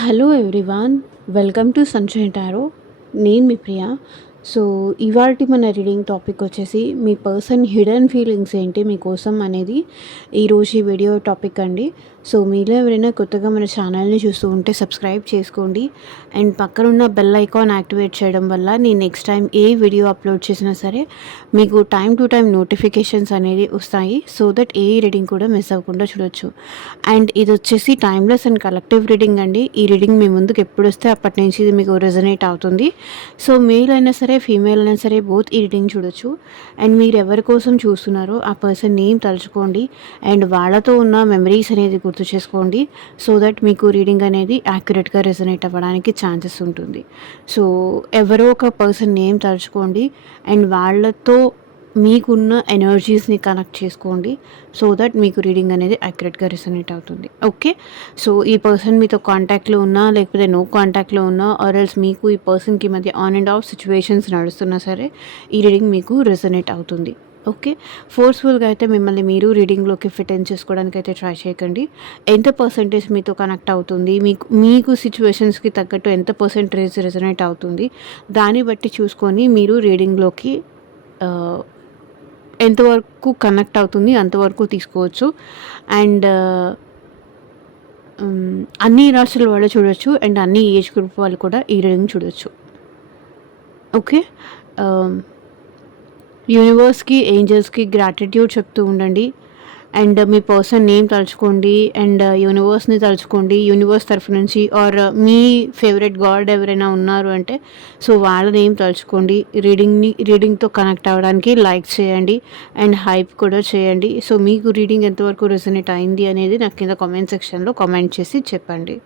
Hello everyone, welcome to sunshine tarot. నేను మీ ప్రియ. So, ఇవాల్టి మన రీడింగ్ టాపిక్ వచ్చేసి మీ పర్సన్ హిడెన్ ఫీలింగ్స్ ఏంటి మీకోసం అనేది ఈరోజు ఈ వీడియో టాపిక్ అండి. సో, మీలో ఎవరైనా కొత్తగా మన ఛానల్ని చూస్తూ ఉంటే సబ్స్క్రైబ్ చేసుకోండి అండ్ పక్కనున్న బెల్ ఐకాన్ యాక్టివేట్ చేయడం వల్ల నేను నెక్స్ట్ టైం ఏ వీడియో అప్లోడ్ చేసినా సరే మీకు టైం టు టైం నోటిఫికేషన్స్ అనేది వస్తాయి. సో దట్ ఏ రీడింగ్ కూడా మిస్ అవ్వకుండా చూడొచ్చు. అండ్ ఇది వచ్చేసి టైమ్లెస్ అండ్ కలెక్టివ్ రీడింగ్ అండి. ఈ రీడింగ్ మీ ముందుకు ఎప్పుడు వస్తే అప్పటి నుంచి ఇది మీకు రెజనేట్ అవుతుంది. సో మేల్ అయినా సరే ఫీమేల్ అయినా సరే బోత్ ఈ రీడింగ్ చూడొచ్చు. అండ్ మీరు ఎవరి కోసం చూస్తున్నారో ఆ పర్సన్ నేమ్ తలుచుకోండి అండ్ వాళ్ళతో ఉన్న మెమరీస్ అనేది గుర్తు చేసుకోండి. సో దట్ మీకు రీడింగ్ అనేది యాక్యురేట్గా రెజనేట్ అవ్వడానికి ఛాన్సెస్ ఉంటుంది. సో ఎవరో ఒక పర్సన్ నేమ్ తలుచుకోండి అండ్ వాళ్ళతో మీకున్న ఎనర్జీస్ని కనెక్ట్ చేసుకోండి. సో దట్ మీకు రీడింగ్ అనేది యాక్యురేట్గా రెసనేట్ అవుతుంది. ఓకే, సో ఈ పర్సన్ మీతో కాంటాక్ట్లో ఉన్నా లేకపోతే నో కాంటాక్ట్లో ఉన్నా ఆర్ ఎల్స్ మీకు ఈ పర్సన్కి మధ్య ఆన్ అండ్ ఆఫ్ సిచ్యువేషన్స్ నడుస్తున్నా సరే ఈ రీడింగ్ మీకు రెసనేట్ అవుతుంది. ఓకే, ఫోర్స్ఫుల్గా అయితే మిమ్మల్ని మీరు రీడింగ్లోకి ఫిట్ ఇన్ చేసుకోవడానికి అయితే ట్రై చేయకండి. ఎంత పర్సెంటేజ్ మీతో కనెక్ట్ అవుతుంది, మీకు సిచ్యువేషన్స్కి తగ్గట్టు ఎంత పర్సెంటేజ్ రెసనేట్ అవుతుంది దాన్ని బట్టి చూసుకొని మీరు రీడింగ్లోకి ఎంతవరకు కనెక్ట్ అవుతుంది అంతవరకు తీసుకోవచ్చు. అండ్ అన్ని రాష్ట్రాల వాళ్ళు చూడొచ్చు అండ్ అన్ని ఏజ్ గ్రూప్ వాళ్ళు కూడా ఈ రీడింగ్ చూడొచ్చు. ఓకే, యూనివర్స్కి ఏంజల్స్కి గ్రాటిట్యూడ్ చెప్తూ ఉండండి అండ్ మీ పర్సన్ నేమ్ తలుచుకోండి అండ్ యూనివర్స్ని తలుచుకోండి. యూనివర్స్ తరఫు నుంచి ఆర్ మీ ఫేవరెట్ గాడ్ ఎవరైనా ఉన్నారు అంటే సో వాళ్ళ నేమ్ తలుచుకోండి. రీడింగ్తో కనెక్ట్ అవ్వడానికి లైక్ చేయండి అండ్ హైప్ కూడా చేయండి. సో మీకు రీడింగ్ ఎంతవరకు రెసనేట్ అయింది అనేది నాకు కింద కామెంట్ సెక్షన్లో కామెంట్ చేసి చెప్పండి.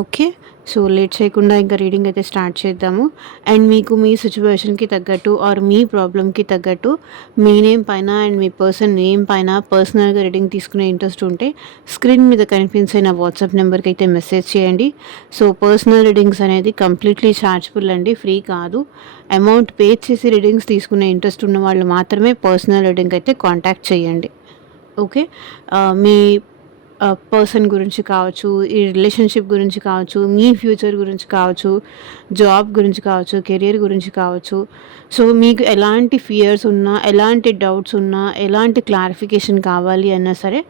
ఓకే, సో లేట్ చేయకుండా ఇంకా రీడింగ్ అయితే స్టార్ట్ చేద్దాము. అండ్ మీకు మీ సిచ్యువేషన్కి తగ్గట్టు ఆర్ మీ ప్రాబ్లమ్కి తగ్గట్టు మీ నేమ్ పైన అండ్ మీ పర్సన్ నేమ్ పైన పర్సనల్గా రీడింగ్ తీసుకునే ఇంట్రెస్ట్ ఉంటే స్క్రీన్ మీద కనిపించే నా వాట్సాప్ నెంబర్కి అయితే మెసేజ్ చేయండి. సో పర్సనల్ రీడింగ్స్ అనేది కంప్లీట్లీ ఛార్జబుల్ అండి, ఫ్రీ కాదు. అమౌంట్ పే చేసి రీడింగ్స్ తీసుకునే ఇంట్రెస్ట్ ఉన్న వాళ్ళు మాత్రమే పర్సనల్ రీడింగ్ అయితే కాంటాక్ట్ చేయండి. ఓకే, మీ పర్సన్ గురించి కావచ్చు, ఈ రిలేషన్షిప్ గురించి కావచ్చు, మీ ఫ్యూచర్ గురించి కావచ్చు, జాబ్ గురించి కావచ్చు, కెరియర్ గురించి కావచ్చు. సో మీకు ఎలాంటి ఫియర్స్ ఉన్నా, ఎలాంటి డౌట్స్ ఉన్నా, ఎలాంటి క్లారిఫికేషన్ కావాలి అన్నా సరే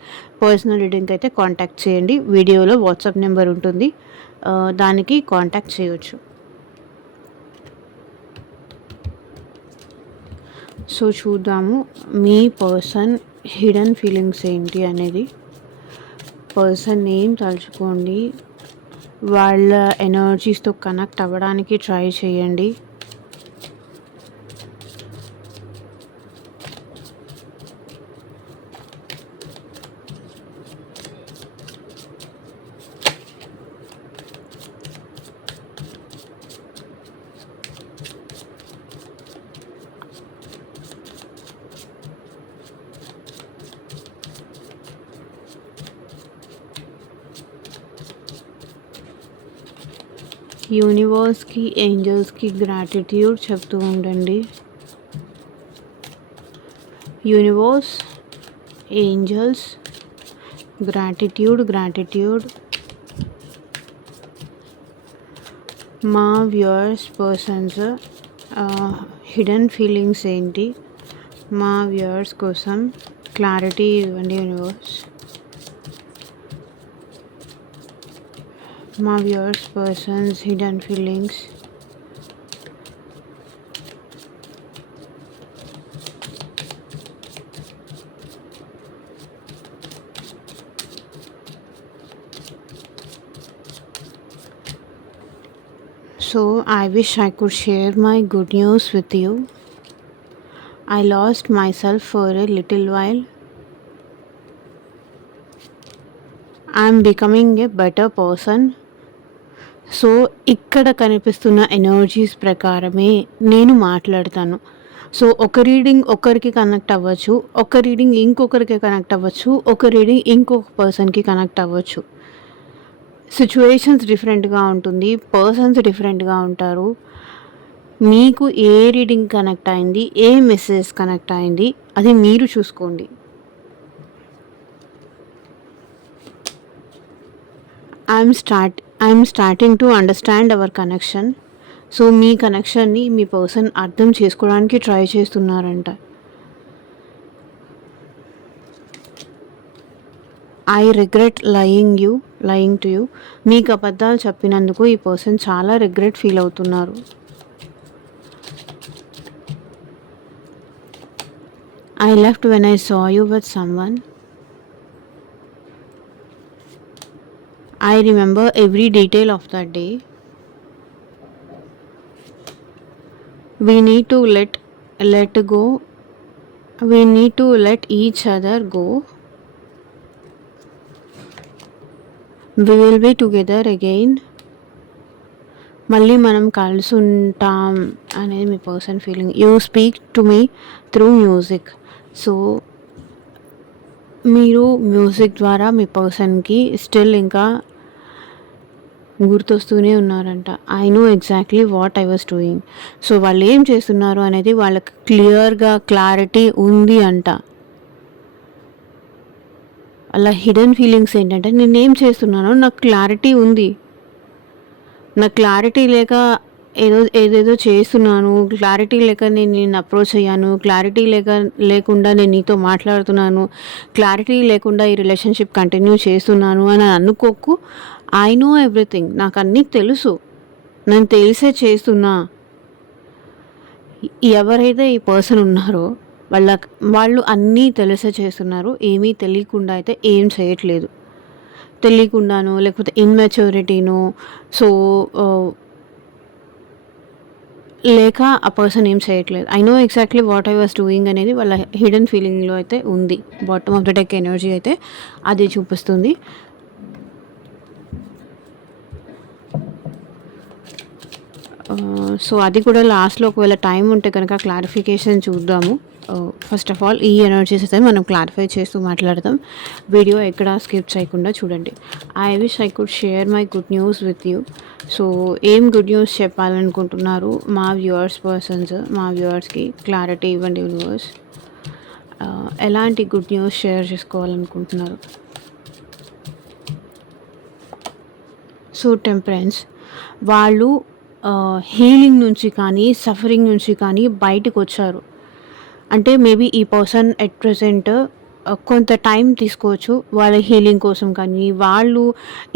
పర్సనల్ రీడింగ్కి అయితే కాంటాక్ట్ చేయండి. వీడియోలో వాట్సాప్ నెంబర్ ఉంటుంది, దానికి కాంటాక్ట్ చేయవచ్చు. సో చూద్దాము మీ పర్సన్ హిడెన్ ఫీలింగ్స్ ఏంటి అనేది. పర్సన్ నేమ్ తలుచుకోండి, వాళ్ళ ఎనర్జీస్తో కనెక్ట్ అవ్వడానికి ట్రై చేయండి. యూనివర్స్కి ఏంజల్స్కి గ్రాటిట్యూడ్ చెప్తూ ఉండండి. Universe, angels, gratitude. మా వ్యూయర్స్ పర్సన్స్ హిడెన్ ఫీలింగ్స్ ఏంటి, మా వ్యూయర్స్ కోసం క్లారిటీ ఇవ్వండి యూనివర్స్. మా viewers persons hidden feelings. So I wish I could share my good news with you. I lost myself for a little while. I am becoming a better person. So ఇక్కడ కనిపిస్తున్న energies ప్రకారమే నేను మాట్లాడతాను. So ఒక reading ఒకరికి connect అవ్వచ్చు, ఒక reading ఇంకొకరికి కనెక్ట్ అవ్వచ్చు, ఒక రీడింగ్ ఇంకొక పర్సన్కి కనెక్ట్ అవ్వచ్చు. సిచ్యువేషన్స్ డిఫరెంట్గా ఉంటుంది, పర్సన్స్ డిఫరెంట్గా ఉంటారు. మీకు ఏ రీడింగ్ కనెక్ట్ అయింది, ఏ మెసేజ్ కనెక్ట్ అయింది అది మీరు చూసుకోండి. I'm starting to understand our connection. So మీ కనెక్షన్ని మీ పర్సన్ అర్థం చేసుకోవడానికి ట్రై చేస్తున్నారంట. I regret lying to you. మీకు అబద్ధాలు చెప్పినందుకు ఈ పర్సన్ చాలా రిగ్రెట్ ఫీల్ అవుతున్నారు. I left when I saw you with someone. I remember every detail of that day. We need to let go. We need to let each other go. We will be together again. మళ్ళీ మనం కలిసి ఉంటాం అనేది మీ person feeling. You speak to me through music. So మీరు music ద్వారా మీ పర్సన్కి స్టిల్ ఇంకా గుర్తొస్తూనే ఉన్నారంట. I know exactly what I was doing. So వాళ్ళు ఏం చేస్తున్నారు అనేది వాళ్ళకి క్లియర్గా క్లారిటీ ఉంది అంట. అలా హిడెన్ ఫీలింగ్స్ ఏంటంటే నేనేం చేస్తున్నానో నాకు క్లారిటీ ఉంది, నాకు క్లారిటీ లేక ఏదేదో చేస్తున్నాను, క్లారిటీ లేక నేను అప్రోచ్ అయ్యాను, క్లారిటీ లేకుండా నేను నీతో మాట్లాడుతున్నాను, క్లారిటీ లేకుండా ఈ రిలేషన్షిప్ కంటిన్యూ చేస్తున్నాను అని అనుకోకు. I know everything. నాకు అన్నీ తెలుసు, నేను తెలిసే చేస్తున్నా. ఎవరైతే ఈ పర్సన్ ఉన్నారో వాళ్ళు అన్నీ తెలిసే చేస్తున్నారు. ఏమీ తెలియకుండా అయితే ఏం చేయట్లేదు. తెలియకుండానో లేకపోతే ఇన్మెచ్యూరిటీనో సో లేక ఆ పర్సన్ ఏం చేయట్లేదు. I know exactly what I was doing అనేది వాళ్ళ హిడెన్ ఫీలింగ్లో అయితే ఉంది. Bottom of the deck energy అయితే అది చూపిస్తుంది. సో అది కూడా లాస్ట్లో ఒకవేళ టైం ఉంటే కనుక క్లారిఫికేషన్ చూద్దాము. ఫస్ట్ ఆఫ్ ఆల్ ఈ ఎనర్జీస్ అయితే మనం క్లారిఫై చేస్తూ మాట్లాడదాం. వీడియో ఎక్కడ స్కిప్ చేయకుండా చూడండి. I wish I could share my good news with you. So ఏం గుడ్ న్యూస్ చెప్పాలనుకుంటున్నారు మా వ్యూవర్స్కి క్లారిటీ ఇవ్వండి వ్యూవర్స్. ఎలాంటి గుడ్ న్యూస్ షేర్ చేసుకోవాలనుకుంటున్నారు? సో టెంపరెన్స్, వాళ్ళు హీలింగ్ నుంచి కానీ సఫరింగ్ నుంచి కానీ బయటకు వచ్చారు. అంటే మేబీ ఈ పర్సన్ ఎట్ ప్రెజెంట్ కొంత టైం తీసుకోవచ్చు వాళ్ళ హీలింగ్ కోసం కానీ, వాళ్ళు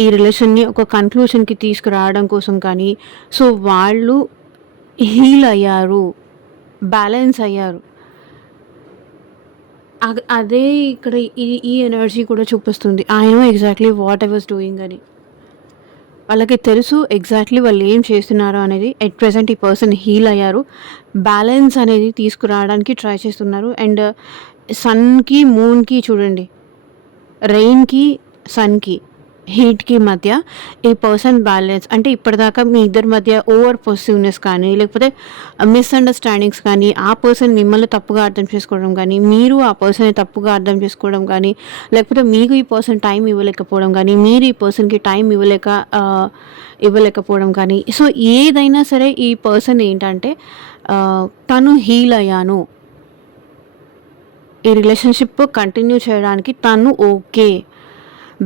ఈ రిలేషన్ని ఒక కన్క్లూషన్కి తీసుకురావడం కోసం కానీ. సో వాళ్ళు హీల్ అయ్యారు, బ్యాలెన్స్ అయ్యారు. అదే ఇక్కడ ఈ ఎనర్జీ కూడా చూపిస్తుంది. I know exactly what I was doing అని. వాళ్ళకి తెలుసు ఎగ్జాక్ట్లీ వాళ్ళు ఏం చేస్తున్నారో అనేది. ఎట్ ప్రెజెంట్ ఈ పర్సన్ హీల్ అయ్యారు, బ్యాలెన్స్ అనేది తీసుకురావడానికి ట్రై చేస్తున్నారు. అండ్ సన్కి మూన్కి చూడండి, రెయిన్కి సన్కి హీట్కి మధ్య ఈ పర్సన్ బ్యాలెన్స్. అంటే ఇప్పటిదాకా మీ ఇద్దరి మధ్య ఓవర్ పొసివ్నెస్ కానీ లేకపోతే మిస్అండర్స్టాండింగ్స్ కానీ, ఆ పర్సన్ మిమ్మల్ని తప్పుగా అర్థం చేసుకోవడం కానీ, మీరు ఆ పర్సన్ని తప్పుగా అర్థం చేసుకోవడం కానీ, లేకపోతే మీకు ఈ పర్సన్ టైం ఇవ్వలేకపోవడం కానీ, మీరు ఈ పర్సన్కి టైం ఇవ్వలేకపోవడం కానీ. సో ఏదైనా సరే ఈ పర్సన్ ఏంటంటే తను హీల్ అయ్యాను, ఈ రిలేషన్షిప్ కంటిన్యూ చేయడానికి తను ఓకే,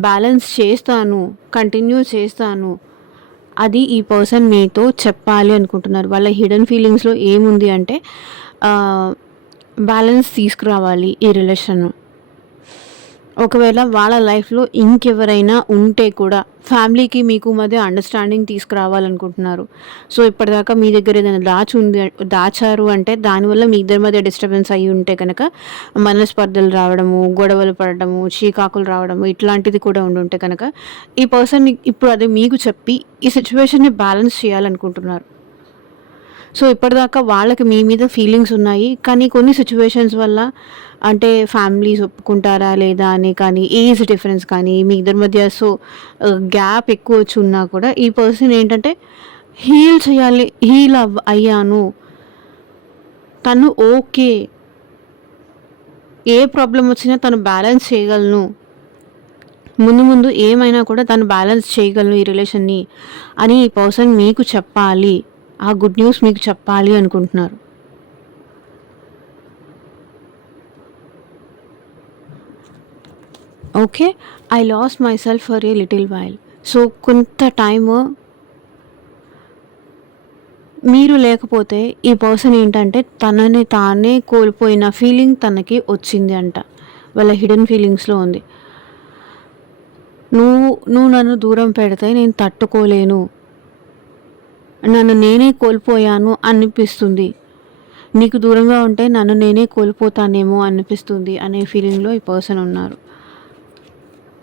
బ్యాలెన్స్ చేస్తాను, కంటిన్యూ చేస్తాను, అది ఈ పర్సన్ మీతో చెప్పాలి అనుకుంటున్నారు. వాళ్ళ హిడెన్ ఫీలింగ్స్లో ఏముంది అంటే బ్యాలెన్స్ తీసుకురావాలి ఈ రిలేషన్. ఒకవేళ వాళ్ళ లైఫ్లో ఇంకెవరైనా ఉంటే కూడా ఫ్యామిలీకి మీకు మధ్య అండర్స్టాండింగ్ తీసుకురావాలనుకుంటున్నారు. సో ఇప్పటిదాకా మీ దగ్గర ఏదైనా దాచారు అంటే దానివల్ల మీ ఇద్దరి మధ్య డిస్టర్బెన్స్ అయ్యి ఉంటే కనుక మనస్పర్ధలు రావడము, గొడవలు పడడము, చీకాకులు రావడము ఇట్లాంటిది కూడా ఉండుంటే కనుక ఈ పర్సన్ ఇప్పుడు అది మీకు చెప్పి ఈ సిచ్యువేషన్ని బ్యాలెన్స్ చేయాలనుకుంటున్నారు. సో ఇప్పటిదాకా వాళ్ళకి మీ మీద ఫీలింగ్స్ ఉన్నాయి, కానీ కొన్ని సిచ్యువేషన్స్ వల్ల అంటే ఫ్యామిలీస్ ఒప్పుకుంటారా లేదా అని కానీ, ఏజ్ డిఫరెన్స్ కానీ మీ ఇద్దరి మధ్య సో గ్యాప్ ఎక్కువ వచ్చి ఉన్నా కూడా ఈ పర్సన్ ఏంటంటే హీల్ అయ్యాను, తను ఓకే, ఏ ప్రాబ్లం వచ్చినా తను బ్యాలెన్స్ చేయగలను, ముందు ఏమైనా కూడా తను బ్యాలెన్స్ చేయగలను ఈ రిలేషన్ని అని ఈ పర్సన్ మీకు చెప్పాలి, ఆ గుడ్ న్యూస్ మీకు చెప్పాలి అనుకుంటున్నారు. Okay, I lost my self for a little while. So కొంత టైము మీరు లేకపోతే ఈ పర్సన్ ఏంటంటే తనని తానే కోల్పోయిన ఫీలింగ్ తనకి వచ్చింది అంట. వాళ్ళ హిడెన్ ఫీలింగ్స్‌లో ఉంది. నువ్వు నువ్వు నన్ను దూరం పెడితే నేను తట్టుకోలేను. నన్ను నేనే కోల్పోయాను అనిపిస్తుంది. నీకు దూరంగా ఉంటే నన్ను నేనే కోల్పోతానేమో అనిపిస్తుంది అనే ఫీలింగ్‌లో ఈ పర్సన్ ఉన్నారు.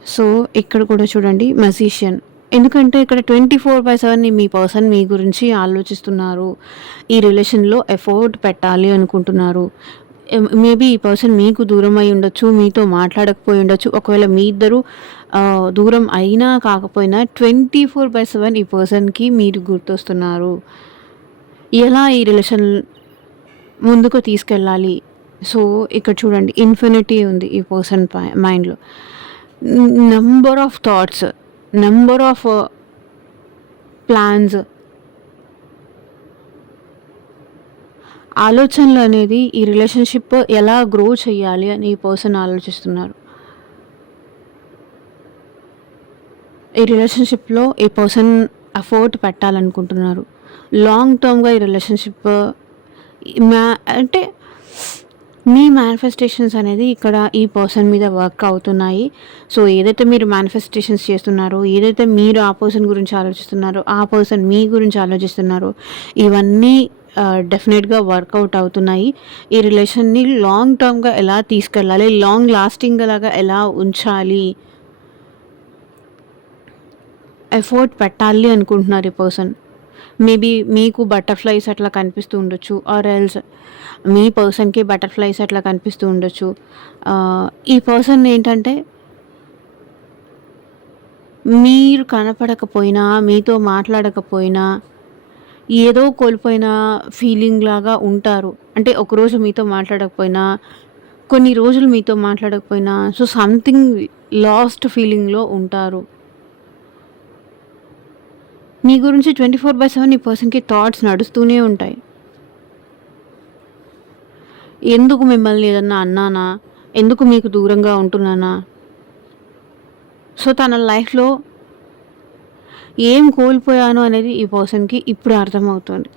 సో ఇక్కడ కూడా చూడండి మ్యూజిషియన్. ఎందుకంటే ఇక్కడ 24/7 మీ పర్సన్ మీ గురించి ఆలోచిస్తున్నారు. ఈ రిలేషన్‌లో ఎఫర్ట్ పెట్టాలి అనుకుంటున్నారు. మేబీ ఈ పర్సన్ మీకు దూరం అయి ఉండొచ్చు. మీతో మాట్లాడకపోయి ఉండొచ్చు. ఒకవేళ మీ ఇద్దరు దూరం అయినా కాకపోయినా 24/7 ఈ పర్సన్‌కి మీరు గుర్తొస్తున్నారు. ఎలా ఈ రిలేషన్ ముందుకు తీసుకెళ్ళాలి. సో ఇక్కడ చూడండి ఇన్ఫినిటీ ఉంది ఈ పర్సన్ మైండ్‌లో. Number of thoughts, number of plans, ఆలోచనలు అనేది ఈ రిలేషన్‌షిప్ ఎలా గ్రో చేయాలి అని ఈ పర్సన్ ఆలోచిస్తున్నారు. ఈ రిలేషన్‌షిప్‌లో ఈ పర్సన్ ఎఫర్ట్ పెట్టాలనుకుంటున్నారు. లాంగ్ టర్మ్‌గా ఈ రిలేషన్‌షిప్ అంటే మీ మేనిఫెస్టేషన్స్ అనేది ఇక్కడ ఈ పర్సన్ మీద వర్క్ అవుతున్నాయి. సో ఏదైతే మీరు మేనిఫెస్టేషన్స్ చేస్తున్నారో, ఏదైతే మీరు ఆ పర్సన్ గురించి ఆలోచిస్తున్నారో, ఆ పర్సన్ మీ గురించి ఆలోచిస్తున్నారో, ఇవన్నీ డెఫినెట్‌గా వర్కౌట్ అవుతున్నాయి. ఈ రిలేషన్‌ని లాంగ్ టర్మ్‌గా ఎలా తీసుకెళ్ళాలి, లాంగ్ లాస్టింగ్ లాగా ఎలా ఉంచాలి, ఎఫర్ట్ పెట్టాలి అనుకుంటున్నారు ఈ పర్సన్. మేబీ మీకు బటర్‌ఫ్లైస్ అట్లా కనిపిస్తూ ఉండొచ్చు. ఆర్ ఎల్స్ మీ పర్సన్‌కి బటర్‌ఫ్లైస్ అట్లా కనిపిస్తూ ఉండొచ్చు. ఈ పర్సన్ ఏంటంటే మీరు కనపడకపోయినా, మీతో మాట్లాడకపోయినా, ఏదో కోల్పోయిన ఫీలింగ్ లాగా ఉంటారు. అంటే ఒకరోజు మీతో మాట్లాడకపోయినా, కొన్ని రోజులు మీతో మాట్లాడకపోయినా, సో సంథింగ్ లాస్ట్ ఫీలింగ్‌లో ఉంటారు. మీ గురించి 24/7 ఈ పర్సన్‌కి థాట్స్ నడుస్తూనే ఉంటాయి. ఎందుకు మిమ్మల్ని ఏదన్నా అన్నానా? ఎందుకు మీకు దూరంగా ఉంటున్నానా? సో తన లైఫ్‌లో ఏం కోల్పోయాను అనేది ఈ పర్సన్‌కి ఇప్పుడు అర్థమవుతుంది.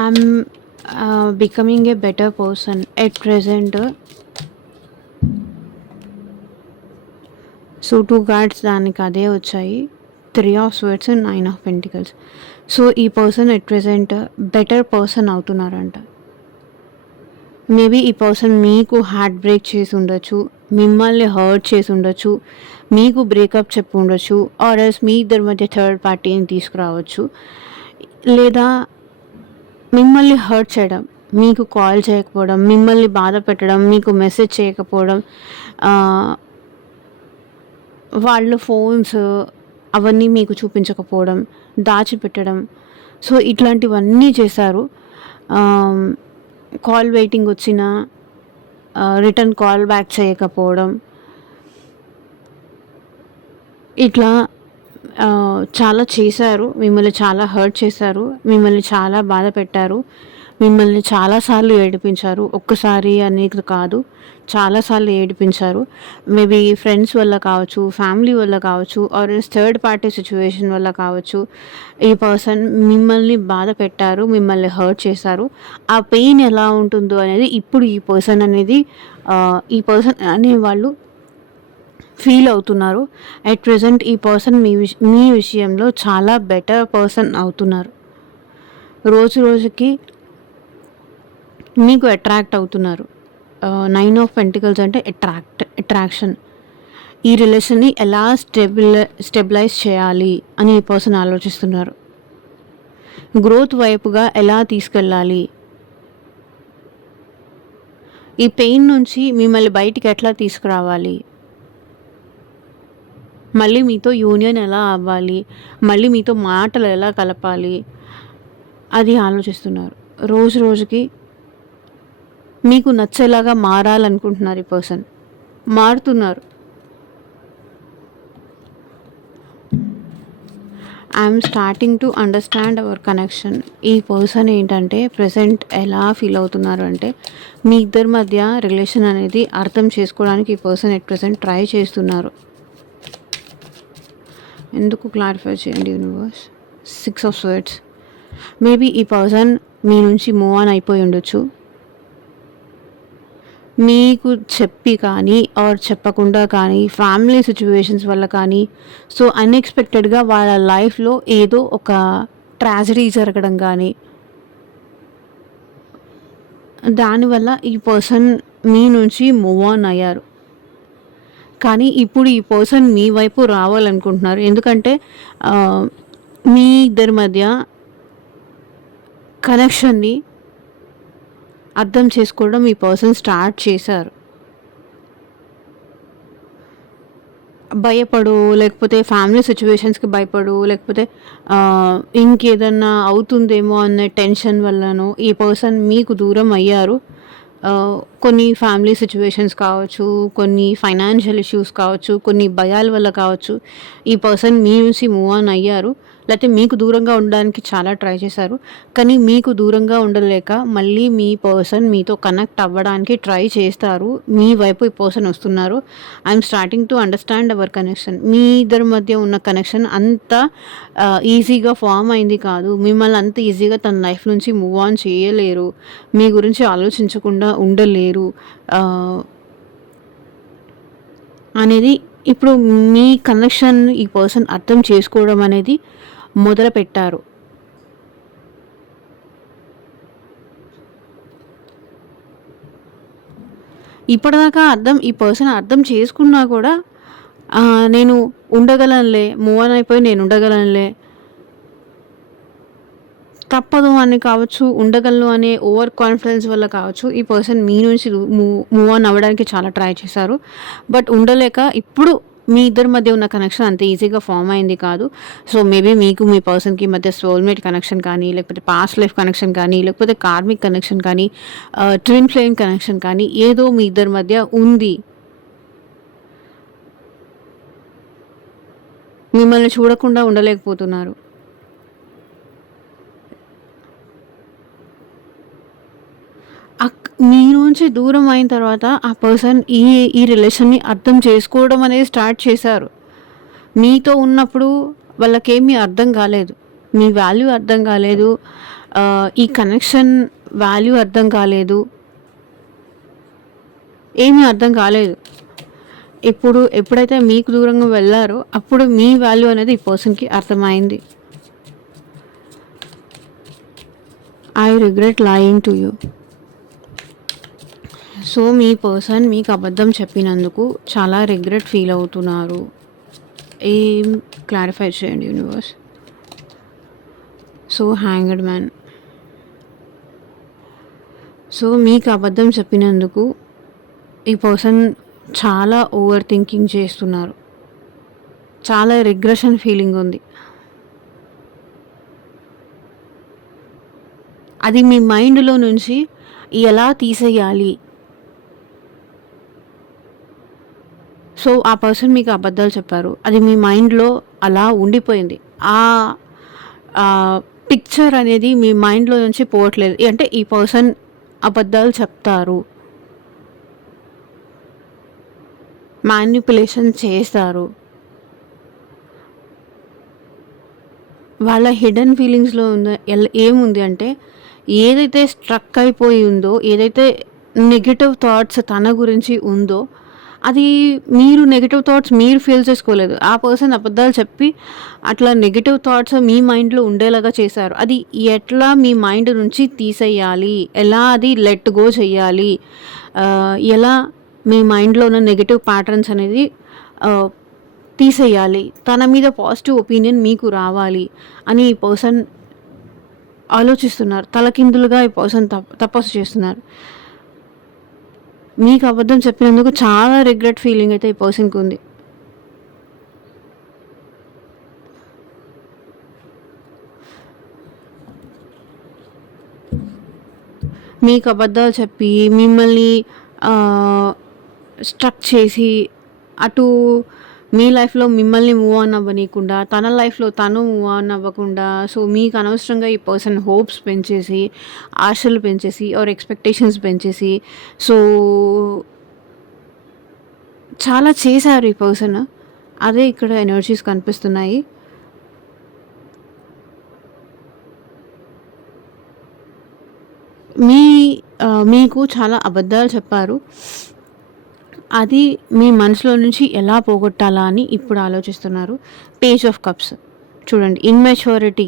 I'm becoming a better person at present. So 2 cards దానికి అదే వచ్చాయి. 3 of swords, 9 of pentacles. So ఈ person at present better person అవుతున్నారంట. మేబీ ఈ పర్సన్ మీకు హార్ట్ బ్రేక్ చేసి ఉండొచ్చు, మిమ్మల్ని హర్ట్ చేసి ఉండొచ్చు, మీకు బ్రేకప్ చెప్పి ఉండొచ్చు, ఆర్ ఎల్స్ మీ ఇద్దరి మధ్య థర్డ్ పార్టీని తీసుకురావచ్చు. లేదా మిమ్మల్ని హర్ట్ చేయడం, మీకు కాల్ చేయకపోవడం, మిమ్మల్ని బాధ పెట్టడం, మీకు మెసేజ్ చేయకపోవడం, వాళ్ళు ఫోన్స్ అవన్నీ మీకు చూపించకపోవడం, దాచిపెట్టడం. సో ఇట్లాంటివన్నీ చేశారు. కాల్ వెయిటింగ్ వచ్చినా రిటర్న్ కాల్ బ్యాక్ చేయకపోవడం, ఇట్లా చాలా చేశారు. మిమ్మల్ని చాలా హర్ట్ చేశారు. మిమ్మల్ని చాలా బాధ పెట్టారు. మిమ్మల్ని చాలాసార్లు ఏడిపించారు. ఒక్కసారి అనేది కాదు, చాలాసార్లు ఏడిపించారు. మేబీ ఫ్రెండ్స్ వల్ల కావచ్చు, ఫ్యామిలీ వల్ల కావచ్చు, ఆర్ థర్డ్ పార్టీ సిచ్యువేషన్ వల్ల కావచ్చు. ఈ పర్సన్ మిమ్మల్ని బాధ పెట్టారు, మిమ్మల్ని హర్ట్ చేశారు. ఆ పెయిన్ ఎలా ఉంటుందో అనేది ఇప్పుడు ఈ పర్సన్ అనేవాళ్ళు ఫీల్ అవుతున్నారు. అట్ ప్రెజెంట్ ఈ పర్సన్ మీ విషయంలో చాలా బెటర్ పర్సన్ అవుతున్నారు. రోజు రోజుకి మీకు అట్రాక్ట్ అవుతున్నారు. 9 ఆఫ్ పెంటికల్స్ అంటే అట్రాక్షన్. ఈ రిలేషన్ని ఎలా స్టెబిలైజ్ చేయాలి అని ఈ పర్సన్ ఆలోచిస్తున్నారు. గ్రోత్ వైపుగా ఎలా తీసుకెళ్ళాలి, ఈ పెయిన్ నుంచి మిమ్మల్ని బయటికి ఎట్లా తీసుకురావాలి, మళ్ళీ మీతో యూనియన్ ఎలా అవ్వాలి, మళ్ళీ మీతో మాటలు ఎలా కలపాలి, అది ఆలోచిస్తున్నారు. రోజు రోజుకి మీకు నచ్చేలాగా మారాలనుకుంటున్నారు ఈ పర్సన్. మారుతున్నారు. I'm starting to understand our connection. ఈ పర్సన్ ఏంటంటే ప్రెజెంట్ ఎలా ఫీల్ అవుతున్నారు అంటే, మీ ఇద్దరి మధ్య రిలేషన్ అనేది అర్థం చేసుకోవడానికి ఈ పర్సన్ ఎట్ ప్రెజెంట్ ట్రై చేస్తున్నారు. ఎందుకు క్లారిఫై చేయండి యూనివర్స్. 6 of swords. మేబీ ఈ పర్సన్ మీ నుంచి మూవ్ ఆన్ అయిపోయి ఉండొచ్చు, మీకు చెప్పి కానీ ఆర్ చెప్పకుండా కానీ, ఫ్యామిలీ సిచ్యువేషన్స్ వల్ల కానీ, సో అన్ఎక్స్పెక్టెడ్గా వాళ్ళ లైఫ్లో ఏదో ఒక ట్రాజడీ జరగడం కానీ, దానివల్ల ఈ పర్సన్ మీ నుంచి మూవ్ ఆన్ అయ్యారు. కానీ ఇప్పుడు ఈ పర్సన్ మీ వైపు రావాలనుకుంటున్నారు. ఎందుకంటే మీ ఇద్దరి మధ్య కనెక్షన్ని అర్థం చేసుకోవడం ఈ పర్సన్ స్టార్ట్ చేశారు. భయపడు, లేకపోతే ఫ్యామిలీ సిచ్యువేషన్స్కి భయపడు, లేకపోతే ఇంకేదన్నా అవుతుందేమో అనే టెన్షన్ వల్లనో ఈ పర్సన్ మీకు దూరం అయ్యారు. కొన్ని ఫ్యామిలీ సిచ్యువేషన్స్ కావచ్చు, కొన్ని ఫైనాన్షియల్ ఇష్యూస్ కావచ్చు, కొన్ని భయాల వల్ల కావచ్చు, ఈ పర్సన్ మీ నుంచి మూవ్ ఆన్ అయ్యారు. లేకపోతే మీకు దూరంగా ఉండడానికి చాలా ట్రై చేశారు. కానీ మీకు దూరంగా ఉండలేక మళ్ళీ మీ పర్సన్ మీతో కనెక్ట్ అవ్వడానికి ట్రై చేస్తారు. మీ వైపు ఈ పర్సన్ వస్తున్నారు. I'm starting to understand our connection. మీ ఇద్దరి మధ్య ఉన్న కనెక్షన్ అంత ఈజీగా ఫామ్ అయింది కాదు. మిమ్మల్ని అంత ఈజీగా తన లైఫ్ నుంచి మూవ్ ఆన్ చేయలేరు. మీ గురించి ఆలోచించకుండా ఉండలేరు అనేది ఇప్పుడు మీ కనెక్షన్ ఈ పర్సన్ అర్థం చేసుకోవడం అనేది మొదలుపెట్టారు. ఇప్పటిదాకా ఈ పర్సన్ అర్థం చేసుకున్నా కూడా నేను ఉండగలనులే, మూవ్ ఆన్ అయిపోయి నేను ఉండగలనులే, తప్పదు అని కావచ్చు, ఉండగలను అనే ఓవర్ కాన్ఫిడెన్స్ వల్ల కావచ్చు, ఈ పర్సన్ మీ నుంచి మూవ్ ఆన్ అవ్వడానికి చాలా ట్రై చేశారు. బట్ ఉండలేక ఇప్పుడు మీ ఇద్దరి మధ్య ఉన్న కనెక్షన్ అంత ఈజీగా ఫామ్ అయింది కాదు. సో మేబీ మీకు మీ పర్సన్కి మధ్య సోల్మేట్ కనెక్షన్ కానీ, లేకపోతే పాస్ట్ లైఫ్ కనెక్షన్ కానీ, లేకపోతే కార్మిక్ కనెక్షన్ కానీ, ట్విన్ ఫ్లేమ్ కనెక్షన్ కానీ ఏదో మీ ఇద్దరి మధ్య ఉంది. మిమ్మల్ని చూడకుండా ఉండలేకపోతున్నారు. మీ నుంచి దూరం అయిన తర్వాత ఆ పర్సన్ ఈ రిలేషన్ని అర్థం చేసుకోవడం అనేది స్టార్ట్ చేశారు. మీతో ఉన్నప్పుడు వాళ్ళకేమీ అర్థం కాలేదు, మీ వాల్యూ అర్థం కాలేదు, ఈ కనెక్షన్ వాల్యూ అర్థం కాలేదు, ఏమీ అర్థం కాలేదు. ఎప్పుడైతే మీకు దూరంగా వెళ్ళారో అప్పుడు మీ వాల్యూ అనేది ఈ పర్సన్కి అర్థమైంది. I regret lying to you. So me person మీకు అబద్ధం చెప్పినందుకు చాలా రిగ్రెట్ ఫీల్ అవుతున్నారు. ఏం క్లారిఫై చేయండి universe. So hanged man. So మీకు అబద్ధం చెప్పినందుకు ఈ పర్సన్ చాలా ఓవర్ థింకింగ్ చేస్తున్నారు. చాలా రిగ్రెషన్ ఫీలింగ్ ఉంది. అది మీ మైండ్లో నుంచి ఎలా తీసేయాలి. సో ఆ పర్సన్ మీకు అబద్ధాలు చెప్పారు, అది మీ మైండ్లో అలా ఉండిపోయింది. ఆ పిక్చర్ అనేది మీ మైండ్లో నుంచి పోవట్లేదు. అంటే ఈ పర్సన్ అబద్ధాలు చెప్తారు, మ్యానిపులేషన్ చేస్తారు, వాళ్ళ హిడెన్ ఫీలింగ్స్లో ఏముంది అంటే, ఏదైతే స్ట్రక్ అయిపోయి ఉందో, ఏదైతే నెగిటివ్ థాట్స్ తన గురించి ఉందో, అది మీరు నెగిటివ్ థాట్స్ మీరు ఫీల్ చేసుకోలేదు. ఆ పర్సన్ అబద్ధాలు చెప్పి అట్లా నెగిటివ్ థాట్స్ మీ మైండ్లో ఉండేలాగా చేశారు. అది ఎట్లా మీ మైండ్ నుంచి తీసేయాలి, ఎలా అది లెట్ గో చేయాలి, ఎలా మీ మైండ్లో ఉన్న నెగిటివ్ ప్యాటర్న్స్ అనేది తీసేయాలి, తన మీద పాజిటివ్ ఒపీనియన్ మీకు రావాలి అని ఈ పర్సన్ ఆలోచిస్తున్నారు. తలకిందులుగా ఈ పర్సన్ తపస్సు చేస్తున్నారు. మీకు అబద్ధం చెప్పినందుకు చాలా రిగ్రెట్ ఫీలింగ్ అయితే ఈ పర్సన్కి ఉంది. మీకు అబద్ధాలు చెప్పి మిమ్మల్ని స్ట్రక్ చేసి అటు మీ లైఫ్‌లో మిమ్మల్ని మూవ్ ఆన్ అవ్వనీయకుండా, తన లైఫ్‌లో తను మూవ్ ఆన్ అవ్వకుండా, సో, మీకు అనవసరంగా ఈ పర్సన్ హోప్స్ పెంచేసి, ఆశలు పెంచేసి ఆర్ ఎక్స్‌పెక్టేషన్స్ పెంచేసి, సో, చాలా చేశారు ఈ పర్సన్. అదే ఇక్కడ ఎనర్జీస్ కనిపిస్తున్నాయి. మీ మీకు చాలా అబద్ధాలు చెప్పారు. అది మీ మనసులో నుంచి ఎలా పోగొట్టాలా అని ఇప్పుడు ఆలోచిస్తున్నారు. పేజ్ ఆఫ్ కప్స్ చూడండి. ఇమ్మెచ్యూరిటీ.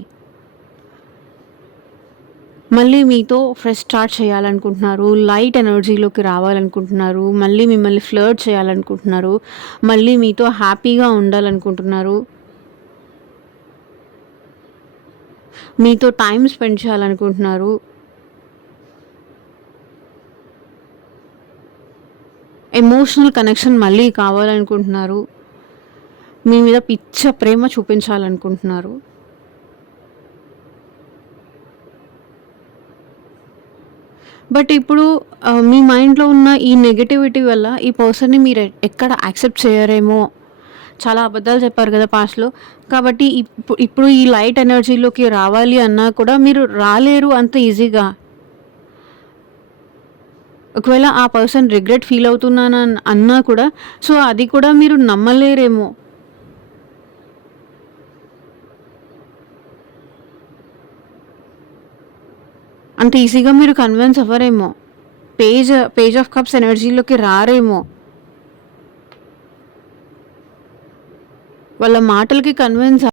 మళ్ళీ మీతో ఫ్రెష్ స్టార్ట్ చేయాలనుకుంటున్నారు. లైట్ ఎనర్జీలోకి రావాలనుకుంటున్నారు. మళ్ళీ మిమ్మల్ని ఫ్లర్ట్ చేయాలనుకుంటున్నారు. మళ్ళీ మీతో హ్యాపీగా ఉండాలనుకుంటున్నారు. మీతో టైమ్ స్పెండ్ చేయాలనుకుంటున్నారు. ఎమోషనల్ కనెక్షన్ మళ్ళీ కావాలనుకుంటున్నారు. మీ మీద పిచ్చ ప్రేమ చూపించాలనుకుంటున్నారు. బట్ ఇప్పుడు మీ మైండ్‌లో ఉన్న ఈ నెగటివిటీ వల్ల ఈ పర్సన్‌ని మీరు ఎక్కడ యాక్సెప్ట్ చేయరేమో. చాలా అబద్ధాలు చెప్పారు కదా పాస్ట్‌లో. కాబట్టి ఇప్పుడు ఈ లైట్ ఎనర్జీలోకి రావాలి అన్నా కూడా మీరు రాలేరు అంత ఈజీగా. ఒకవేళ ఆ పర్సన్ రిగ్రెట్ ఫీల్ అన్నా కూడా, సో, అది కూడా మీరు నమ్మలేరేమో. అంత ఈజీగా మీరు కన్విన్స్ అవ్వరేమో. పేజ్ ఆఫ్ కప్స్ ఎనర్జీలోకి రారేమో. వాళ్ళ మాటలకి కన్విన్స్